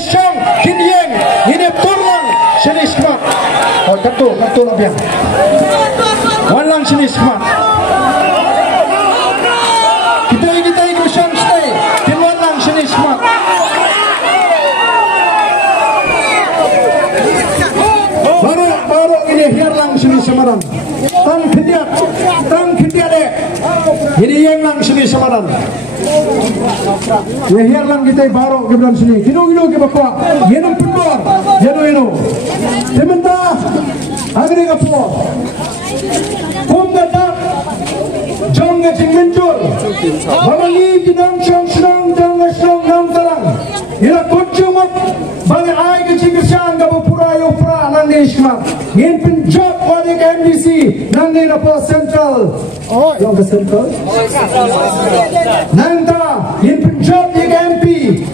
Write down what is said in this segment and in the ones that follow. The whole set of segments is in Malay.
Syang Kinieng ini turlang sini semak. Oh kartu lah biar. Walang sini semak. Kita ke Syang stay. Walang sini semak. Baru ini hirlang sini semaran. Tang ketiak dek. Ini yang lang sini semaran. Yahir lang kita baru ke dalam sini. Kino ke bapa. Yenum pendor. Yeno. Sementara agri kapur. Kum gadak. Jong ngacing mencur. Bamangi kidang senang nang tarang. Ira kucumat. Bangi ay kecing kesyang kapura nang nishmat. Yen penjab wadi ke MDC nang nirapa Central. Oh, yang ke Central. Nanta yen penjab ke MP.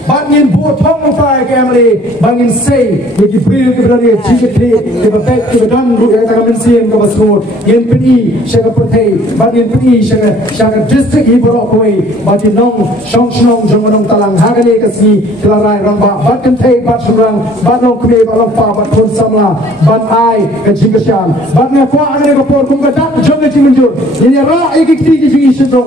Bangin botong upay ke MLA. Bangin say. Yaki beri ke berani cikitri. Ke bapek ke bedan yang tak mensian ke basur. Yen peni syaga pertai. Bangin peni syaga district hiborok koi. Bagi nong syong jong talang hagani kasi kelarai rangba. Batkan tay bat surang. Bat nong kme balokpa bat pun samla. Bat ai ke jingkasyan. Bat ngakwa agani kapor kum gadak jong ke cimenjur. Ini ra ikikti ke jingi syedong.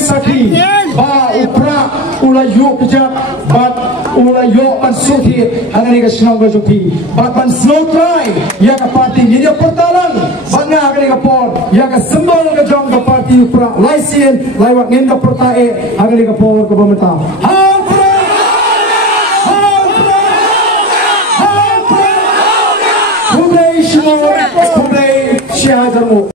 Saki ba upra ula yok jak bat ula yok ban suti hangani ka sinong gajuti bat ban snow try ya ka party ni dia pertalang banga hangani ka por ya ka sembol ka jong ka party upra laisien laiwak ngin ka pertae hangani ka por ka pemeta Kumlay Shimo Kumlay Syahadamu